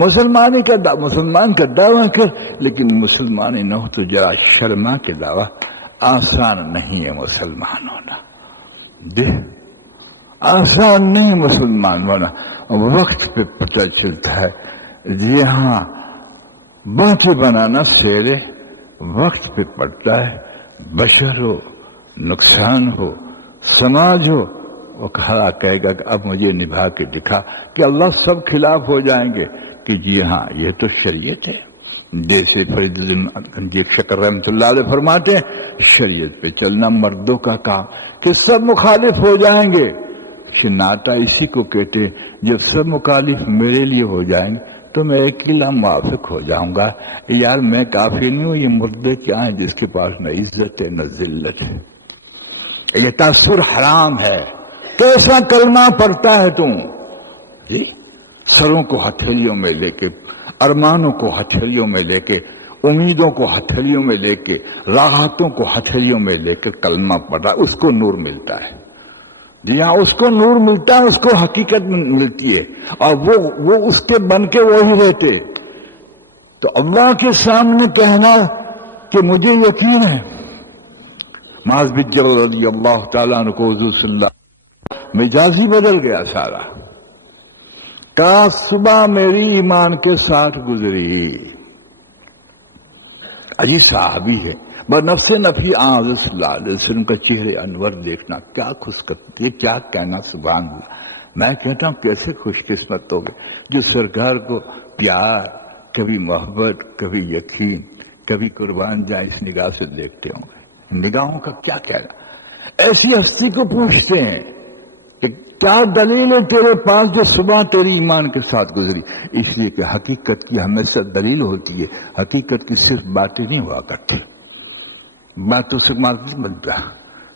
مسلمان کا دعویٰ کر، لیکن مسلمان نہ ہو تو ذرا شرما کے دعویٰ، آسان نہیں ہے مسلمان ہونا، آسان نہیں مسلمان ہونا، وقت پہ پتہ چلتا ہے۔ جی ہاں، باتیں بنانا سیرے وقت پہ پڑتا ہے، بشر ہو، نقصان ہو، سماج ہو، وہ کھڑا کہے گا کہ اب مجھے نبھا کے دکھا، کہ اللہ سب خلاف ہو جائیں گے کہ جی ہاں یہ تو شریعت ہے۔ جیسے فرید گنجی شکر رحمۃ اللہ علیہ فرماتے ہیں، شریعت پہ چلنا مردوں کا کام، کہ سب مخالف ہو جائیں گے۔ شناٹا اسی کو کہتے ہیں، جب سب مخالف میرے لیے ہو جائیں گے تو میں اکیلا موافق ہو جاؤں گا، یار میں کافی نہیں ہوں، یہ مردے کیا ہیں جس کے پاس نہ عزت ہے نہ ذلت ہے۔ یہ تاثر حرام ہے۔ کیسا کلمہ پڑھتا ہے تم؟ جی، سروں کو ہتھیلیوں میں لے کے، ارمانوں کو ہتھیلیوں میں لے کے، امیدوں کو ہتھیلیوں میں لے کے، راحتوں کو ہتھیلیوں میں لے کے کلمہ پڑھا، اس کو نور ملتا ہے۔ جی ہاں، اس کو نور ملتا ہے، اس کو حقیقت ملتی ہے، اور وہ اس کے بن کے وہی رہتے۔ تو اللہ کے سامنے کہنا کہ مجھے یقین ہے، معاذ بن جبل رضی اللہ تعالیٰ عنہ کو حضور صلی اللہ مزاج ہی بدل گیا سارا۔ کہا صبح میری ایمان کے ساتھ گزری، عجیب صحابی ہے، بنفس نفی حضرت صلی اللہ علیہ وسلم کا چہرے انور دیکھنا کیا خوش کرتی ہے، کیا کہنا سبحان اللہ۔ میں کہتا ہوں کیسے خوش قسمت ہو گئے جو سرکار کو پیار، کبھی محبت، کبھی یقین، کبھی قربان جائیں اس نگاہ سے دیکھتے ہوں گے۔ نگاہوں کا کیا کہنا، ایسی ہستی کو پوچھتے ہیں کہ کیا دلیل ہے تیرے پاس جو صبح تیری ایمان کے ساتھ گزری؟ اس لیے کہ حقیقت کی ہمیشہ دلیل ہوتی ہے، حقیقت کی صرف باتیں نہیں ہوا کرتی، باتوں سے مارک نہیں بنتا۔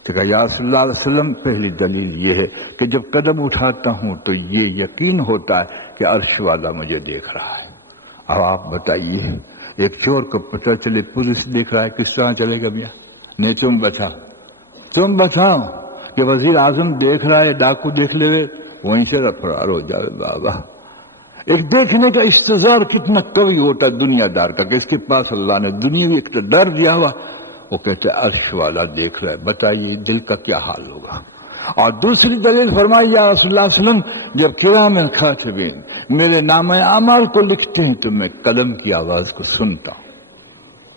کہ یا صلی اللہ علیہ وسلم پہلی دلیل یہ ہے کہ جب قدم اٹھاتا ہوں تو یہ یقین ہوتا ہے کہ عرش والا مجھے دیکھ رہا ہے۔ اب آپ بتائیے، ایک چور کو پتہ چلے پولیس دیکھ رہا ہے، کس طرح چلے گا بھیا؟ نہیں تم بچاؤ کہ وزیر اعظم دیکھ رہا ہے، ڈاکو دیکھ لے وہیں سے فرار ہو جائے۔ بابا، ایک دیکھنے کا استظار کتنا قوی ہوتا ہے دنیا دار کا، کہ اس کے پاس اللہ نے دنیاوی اقتدار دیا ہوا، وہ کہتے ہیں عرش والا دیکھ رہا ہے۔ بتائیے دل کا کیا حال ہوگا۔ اور دوسری دلیل فرمائی یا رسول اللہ صلی اللہ علیہ وسلم، جب کرام کاتبین میرے نام اعمال کو لکھتے ہیں تو میں قلم کی آواز کو سنتا ہوں۔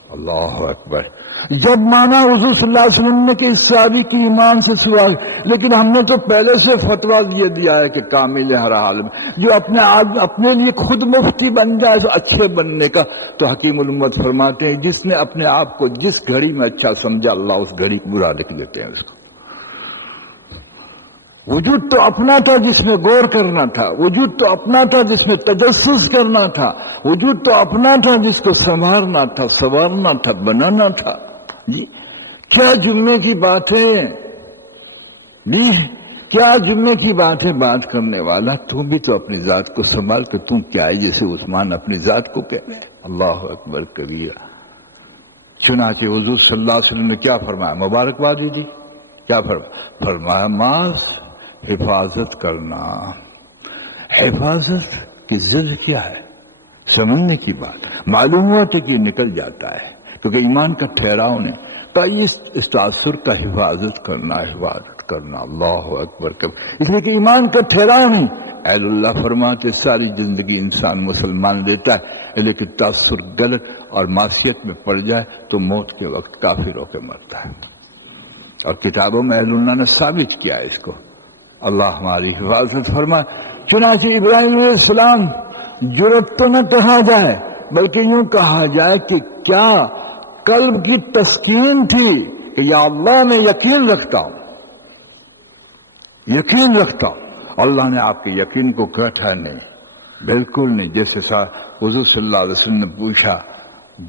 اللہ اکبر۔ جب مانا حضور صلی اللہ علیہ وسلم نے کہ اس صحابی کی ایمان سے سوال، لیکن ہم نے تو پہلے سے فتویٰ یہ دیا ہے کہ کامل ہے ہر حال میں، جو اپنے لیے خود مفتی بن جائے تو اچھے بننے کا۔ تو حکیم الامت فرماتے ہیں جس نے اپنے آپ کو جس گھڑی میں اچھا سمجھا، اللہ اس گھڑی کو برا لکھ لیتے ہیں اس کو۔ وجود تو اپنا تھا جس میں غور کرنا تھا، وجود تو اپنا تھا جس میں تجسس کرنا تھا، وجود تو اپنا تھا جس کو سنوارنا تھا، سنوارنا تھا، بنانا تھا۔ جی کیا جمعے کی باتیں، جی کیا جمعے کی باتیں بات کرنے والا، تم بھی تو اپنی ذات کو سنبھال کے، تم کیا ہے جیسے عثمان اپنی ذات کو کہہ رہے۔ اللہ اکبر کبیرہ۔ چنانچہ حضور صلی اللہ علیہ وسلم نے کیا فرمایا؟ مبارکباد دی، کیا فرمایا؟ معاذ حفاظت کرنا۔ حفاظت کی ضد کیا ہے؟ سمجھنے کی بات معلوم ہوا تھا کہ نکل جاتا ہے، کیونکہ ایمان کا ٹھہراؤ نے اس تاثر کا حفاظت کرنا۔ اللہ اکبر کب، اس لیے کہ ایمان کا ٹھہراؤ نہیں۔ اہل اللہ فرماتے ساری زندگی انسان مسلمان لیتا ہے، لیکن تاثر غلط اور معصیت میں پڑ جائے تو موت کے وقت کافر ہو کے مرتا ہے، اور کتابوں میں اہل اللہ نے ثابت کیا ہے اس کو۔ اللہ ہماری حفاظت فرمائے۔ چنانچہ ابراہیم علیہ السلام جرأت تو نہ کہا جائے بلکہ یوں کہا جائے کہ کیا قلب کی تسکین تھی کہ یا اللہ میں یقین رکھتا ہوں، یقین رکھتا ہوں۔ اللہ نے آپ کے یقین کو کہا نہیں، بالکل نہیں۔ جیسے حضور صلی اللہ علیہ وسلم نے پوچھا،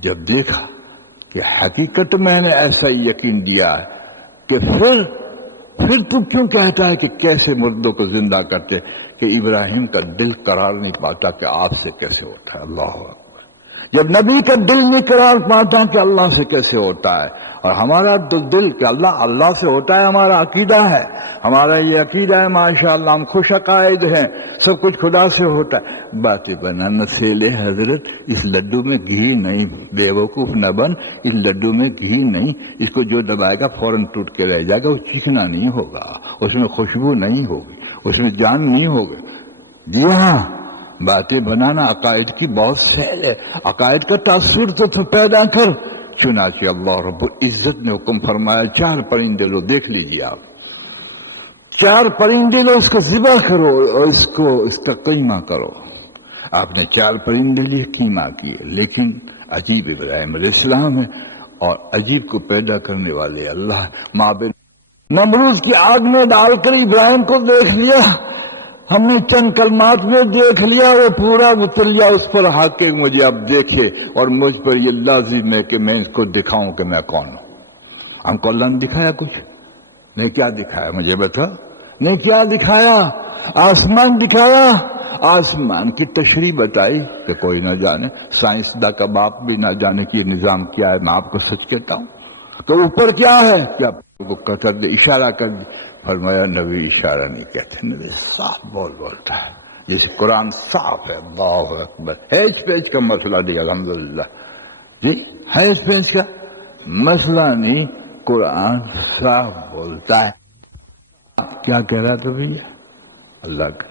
جب دیکھا کہ حقیقت میں نے ایسا ہی یقین دیا ہے کہ پھر تو کیوں کہتا ہے کہ کیسے مردوں کو زندہ کرتے، کہ ابراہیم کا دل قرار نہیں پاتا کہ آپ سے کیسے ہوتا ہے۔ اللہ اکبر۔ جب نبی کا دل نہیں قرار پاتا کہ اللہ سے کیسے ہوتا ہے، اور ہمارا دل کہ اللہ سے ہوتا ہے، ہمارا عقیدہ ہے، ہمارا یہ عقیدہ ہے ماشاءاللہ، ہم خوش عقائد ہیں، سب کچھ خدا سے ہوتا ہے۔ باتیں بنانا سیلے حضرت، اس لڈو میں گھی نہیں، بے وقوف نہ بن، اس لڈو میں گھی نہیں، اس کو جو دبائے گا فوراً ٹوٹ کے رہ جائے گا، وہ چیخنا نہیں ہوگا، اس میں خوشبو نہیں ہوگی، اس میں جان نہیں ہوگی۔ جی ہاں، باتیں بنانا عقائد کی بہت سہل ہے، عقائد کا تاثر تو پیدا کر۔ چنانچہ اللہ رب العزت نے حکم فرمایا 4 پرندے لو، دیکھ لیجیے آپ، 4 پرندے لو، اس کو ذبح کرو اور اس کا قیمہ کرو۔ آپ نے 4 پرندے لیے، قیمہ کیے، لیکن عجیب ابراہیم علیہ السلام ہے، اور عجیب کو پیدا کرنے والے اللہ۔ مابین نمرود کی آگ میں ڈال کر ابراہیم کو دیکھ لیا، ہم نے چند کلمات میں دیکھ لیا، وہ پورا اتر لیا اس پر حق کہ مجھے اب دیکھے، اور مجھ پر یہ لازم ہے کہ میں اس کو دکھاؤں کہ میں کون ہوں۔ ہم کو اللہ نے دکھایا کچھ نہیں، کیا دکھایا مجھے بتا؟ نہیں، کیا دکھایا؟ آسمان دکھایا، آسمان کی تشریح بتائی کہ کوئی نہ جانے، سائنسداں کا باپ بھی نہ جانے کہ یہ نظام کیا ہے، میں آپ کو سچ کہتا ہوں۔ تو اوپر کیا ہے؟ کیا وہ کر دے، اشارہ کر دے؟ فرمایا نبی اشارہ نہیں کہتے، نبی صاف بولتا ہے، جیسے قرآن صاف ہے۔ اللہ اکبر، ہیج پیج کا مسئلہ نہیں، الحمدللہ جی، ہیج پیج کا مسئلہ نہیں، قرآن صاف بولتا ہے۔ کیا کہہ رہا تھا بھیا؟ اللہ کا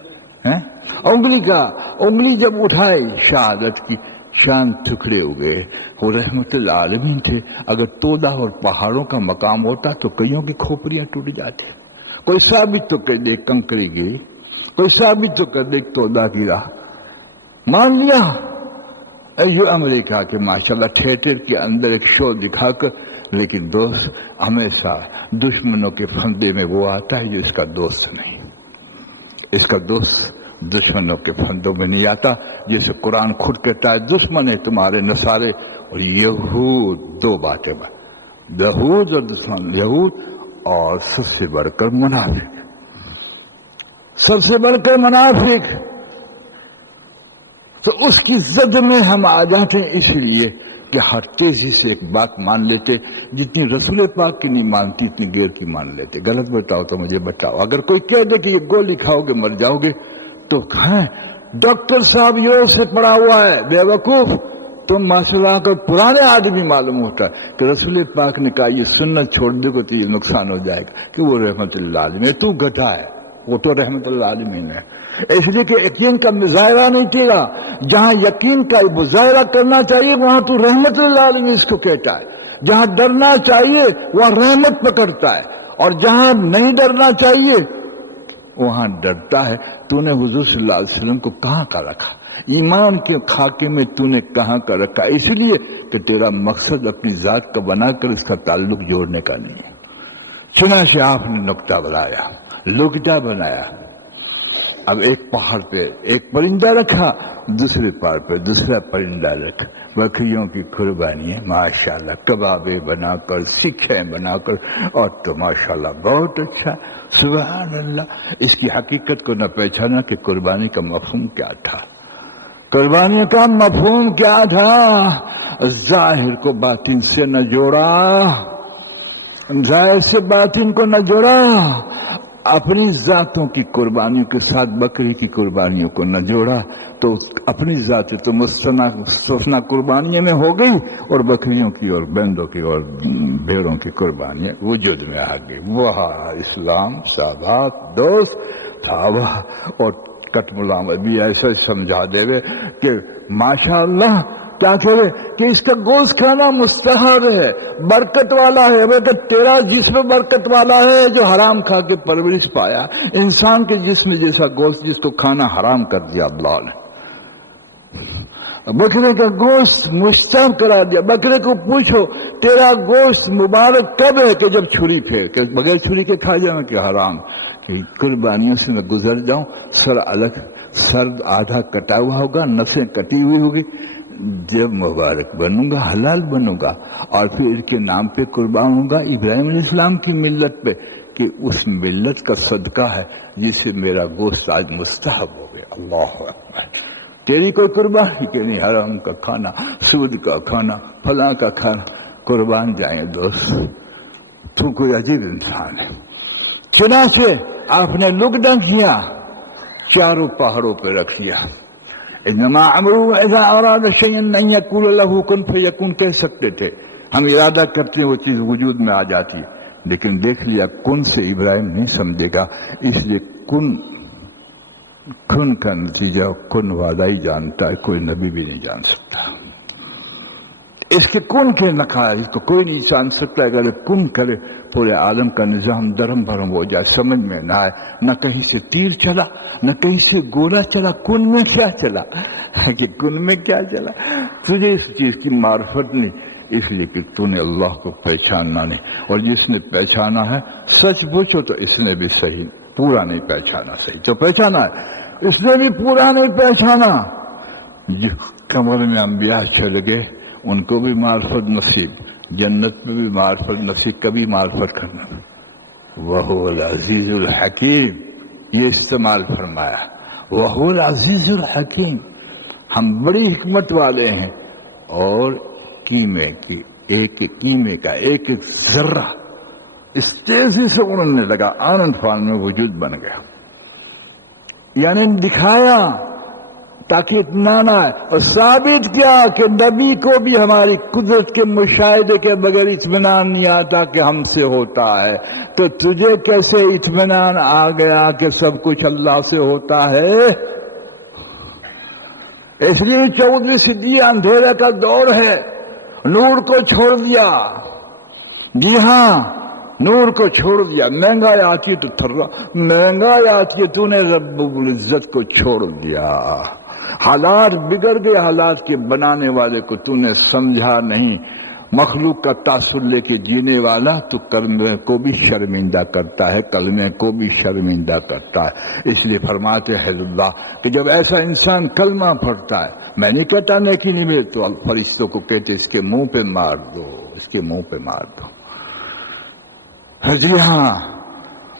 انگلی جب اٹھائی شہادت کی، چاند ٹکڑے ہو گئے۔ وہ رحمت العالمین تھے، اگر تودا اور پہاڑوں کا مقام ہوتا تو کئیوں کی کھوپڑیاں ٹوٹ جاتی۔ کوئی ثابت تو کر دے کنکری گری، کوئی ثابت تو کر دے تودا گرا، مان لیا۔ یہ امریکہ کے ماشاءاللہ تھیٹر کے اندر ایک شو دکھا کر، لیکن دوست ہمیشہ دشمنوں کے پھندے میں وہ آتا ہے جو اس کا دوست نہیں، اس کا دوست دشمنوں کے پھندوں میں نہیں آتا۔ جیسے قرآن خود کہتا ہے دشمن ہے تمہارے نصارے اور یہود، 2 باتیں، یہود اور دشمن، یہود اور سب سے بڑھ کر منافق، سب سے بڑھ کر منافق۔ تو اس کی زد میں ہم آ جاتے ہیں، اس لیے کہ ہر تیزی سے ایک بات مان لیتے، جتنی رسول پاک کی نہیں مانتی اتنی غیر کی مان لیتے۔ غلط بتاؤ تو مجھے بتاؤ، اگر کوئی کہہ دے کہ یہ گولی کھاؤ گے مر جاؤ گے تو کھائیں، ڈاکٹر صاحب یوں سے پڑا ہوا ہے، بے وقوف۔ تم ماشاء اللہ کا پرانے آدمی معلوم ہوتا ہے کہ رسول پاک نے کہا یہ سنت چھوڑ دے گا تو یہ نقصان ہو جائے گا، کہ وہ رحمت اللہ علیہ، تو گدھا ہے، وہ تو رحمت اللہ علیہ ہے۔ اس لیے کہ یقین کا مظاہرہ نہیں کیا، جہاں یقین کا مظاہرہ کرنا چاہیے وہاں تو رحمت اللہ علیہ اس کو کہتا ہے، جہاں ڈرنا چاہیے وہاں رحمت پکڑتا ہے، اور جہاں نہیں ڈرنا چاہیے وہاں ڈرتا ہے۔ تو نے حضور صلی اللہ علیہ وسلم کو کہاں کا رکھا؟ ایمان کے خاکے میں تو نے کہاں کا رکھا؟ اس لیے کہ تیرا مقصد اپنی ذات کا بنا کر اس کا تعلق جوڑنے کا نہیں ہے۔ چنانچہ آپ نے نقطہ بنایا، لقطہ بنایا۔ اب ایک پہاڑ پہ ایک پرندہ رکھا، دوسرے پہاڑ پہ دوسرا پرندہ رکھا، بکریوں کی قربانی ہے ماشاءاللہ، کبابیں بنا کر، سکھیں بنا کر، اور تو ماشاءاللہ بہت اچھا، سبحان اللہ۔ اس کی حقیقت کو نہ پہچانا کہ قربانی کا مفہوم کیا تھا، قربانی کا مفہوم کیا تھا، ظاہر کو باطن سے نہ جوڑا، ظاہر سے باطن کو نہ جوڑا، اپنی ذاتوں کی قربانیوں کے ساتھ بکری کی قربانیوں کو نہ جوڑا، تو اپنی ذات تو مستثنا قربانیوں میں ہو گئی، اور بکریوں کی اور بندوں کی اور بھیڑوں کی قربانیاں وجود میں آ گئی۔ وہ اسلام سادات دوست تھا وہ، اور کتم العمل بھی ایسا سمجھا دے کہ ماشاءاللہ کیا کہے کہ اس کا گوشت کھانا مستحب ہے، برکت والا ہے۔ بلکہ تیرا جسم برکت والا ہے جو حرام کھا کے پرورش پایا، انسان کے جسم جیسا گوشت جس کو کھانا حرام کر دیا اللہ نے۔ بکرے کا گوشت مستحب کرا دیا۔ بکرے کو پوچھو تیرا گوشت مبارک کب ہے؟ کہ جب چھری پھیر کے، بغیر چھری کے کھا جانا کہ حرام، کہ قربانیوں سے میں گزر جاؤں، سر الگ، سر آدھا کٹا ہوا ہوگا، نسیں کٹی ہوئی ہوگی، جب مبارک بنوں گا، حلال بنوں گا، اور پھر ان کے نام پہ قربان ہوں گا ابراہیم علیہ السلام کی ملت پہ، کہ اس ملت کا صدقہ ہے جس سے میرا گوشت آج مستحب ہو گیا۔ اللہ اکبر۔ تیری کوئی قربانی کہ نہیں، حرام کا کھانا، سود کا کھانا، فلاں کا کھانا، قربان جائیں دوست، تو کوئی عجیب انسان ہے۔ چنانچہ آپ نے لگڈا کیا، چاروں پہاڑوں پہ رکھ دیا۔ انما امرؤ اذا اراد شيئا ان يقول له كن فيكون کہہ سکتے تھے، ہم ارادہ کرتے ہیں وہ چیز وجود میں آ جاتی ہے، لیکن دیکھ لیا کن سے ابراہیم نہیں سمجھے گا، اس لیے کن کا نتیجہ کن والا ہی جانتا ہے، کوئی نبی بھی نہیں جان سکتا۔ اس کے کن کے نقائص کو کوئی نہیں جان سکتا، اگر کن کرے پورے عالم کا نظام درم بھرم ہو جائے، سمجھ میں نہ آئے، نہ کہیں سے تیر چلا نہ کہیں سے گولا چلا، کن میں کیا چلا کہ کن میں کیا چلا؟ تجھے اس چیز کی معرفت نہیں، اس لیے کہ تو نے اللہ کو پہچاننا نہیں، اور جس نے پہچانا ہے سچ پوچھو تو اس نے بھی صحیح پورا نہیں پہچانا، صحیح تو پہچانا ہے، اس نے بھی پورا نہیں پہچانا۔ جو کمر میں انبیاء چل گئے ان کو بھی معرفت نصیب، جنت میں بھی معرفت نصیب، کبھی معرفت کرنا۔ وَهُوَ الْعَزِيزُ الْحَكِيمُ، یہ استعمال فرمایا، وَهُوَ الْعَزِيزُ الْحَكِيمُ، ہم بڑی حکمت والے ہیں، اور کیمے کا ایک ذرہ اس تیزی سے اڑنے لگا، آنن فان میں وجود بن گیا، یعنی دکھایا تاکہ اطمینان آئے، اور ثابت کیا کہ نبی کو بھی ہماری قدرت کے مشاہدے کے بغیر اطمینان نہیں آتا کہ ہم سے ہوتا ہے، تو تجھے کیسے اطمینان آ گیا کہ سب کچھ اللہ سے ہوتا ہے؟ اس لیے 14ویں صدی اندھیرے کا دور ہے، نور کو چھوڑ دیا، جی ہاں نور کو چھوڑ دیا، مہنگائی آتی ہے تو تھرا، مہنگائی آتی ہے تو نے رب العزت کو چھوڑ دیا، حالات بگڑ گئے، حالات کے بنانے والے کو تو نے سمجھا نہیں، مخلوق کا تاثر لے کے جینے والا تو کلمے کو بھی شرمندہ کرتا ہے، کلمے کو بھی شرمندہ کرتا ہے۔ اس لیے فرماتے ہیں اللہ کہ جب ایسا انسان کلمہ پڑھتا ہے، میں نہیں کہتا نیکی نہیں ملے، تو فرشتوں کو کہتے اس کے منہ پہ مار دو، اس کے منہ پہ مار دو۔ جی ہاں،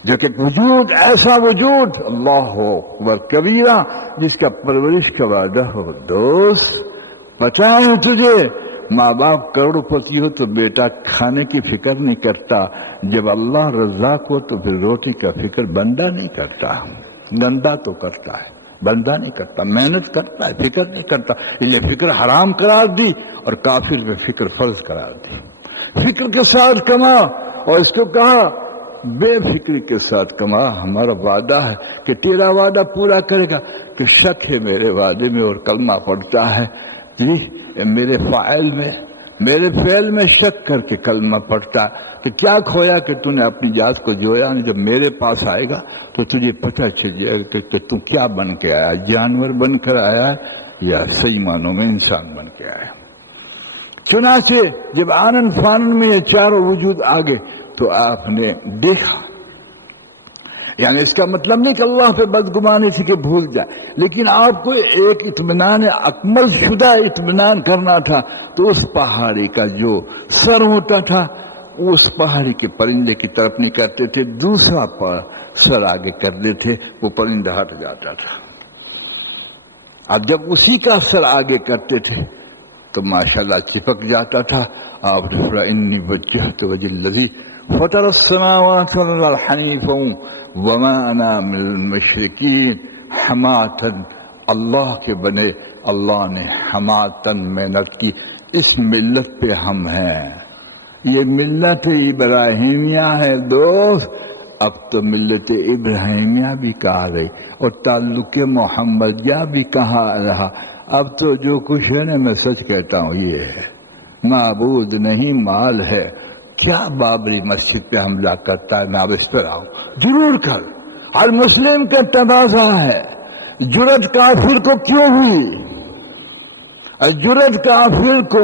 جو کہ وجود ایسا وجود اللہ اکبر کبیرہ جس کا پرورش کا وعدہ ہو۔ دوست پتہ ہے تجھے، ماں باپ کروڑ پتی ہو تو بیٹا کھانے کی فکر نہیں کرتا، جب اللہ رزاق ہو تو پھر روٹی کا فکر بندہ نہیں کرتا، گندا تو کرتا ہے، بندہ نہیں کرتا، محنت کرتا ہے، فکر نہیں کرتا، یہ فکر حرام قرار دی اور کافر میں فکر فرض قرار دی۔ فکر کے ساتھ کما، اور اس کو کہا بے فکری کے ساتھ کما، ہمارا وعدہ ہے کہ تیرا وعدہ پورا کرے گا، کہ شک ہے میرے وعدے میں اور کلمہ پڑھتا ہے، جی میرے فاعل میں، میرے فعل میں شک کر کے کلمہ پڑھتا ہے، کہ کیا کھویا کہ تو نے اپنی ذات کو جویا، جب میرے پاس آئے گا تو تجھے پتہ چل جائے گا کہ تو کیا بن کے آیا، جانور بن کر آیا یا صحیح معنوں میں انسان بن کے آیا۔ چنانچہ جب آنن فانن میں یہ چاروں وجود آگے تو آپ نے دیکھا، یعنی اس کا مطلب نہیں کہ اللہ پہ بدگمانی تھی کہ بھول جائے، لیکن آپ کو ایک اطمینان اکمل شدہ اطمینان کرنا تھا، تو اس پہاڑی کا جو سر ہوتا تھا اس پہاڑی کے پرندے کی طرف نہیں کرتے تھے، دوسرا سر آگے کر دیتے، وہ پرندہ ہٹ جاتا تھا۔ اب جب اسی کا سر آگے کرتے تھے تو ماشاءاللہ چپک جاتا تھا۔ آپ نے فرمایا انی وجہت وجہ الذی فطر السماوات والارض حنیفا وما انا من المشرکین، حماتن اللہ کے بنے، اللہ نے حماتن محنت کی، اس ملت پہ ہم ہیں، یہ ملت ابراہیمیہ ہے دوست۔ اب تو ملت ابراہیمیہ بھی کہا گئی اور تعلق محمدیہ بھی کہا رہا، اب تو جو کچھ ہے نا میں سچ کہتا ہوں یہ ہے، معبود نہیں مال ہے۔ کیا بابری مسجد پہ حملہ کرتا ہے، میں اب اس پر آؤں، ضرور کر، ہر مسلم کا تقاضا ہے، جرأت کافر کو کیوں ہوئی؟ جرأت کافر کو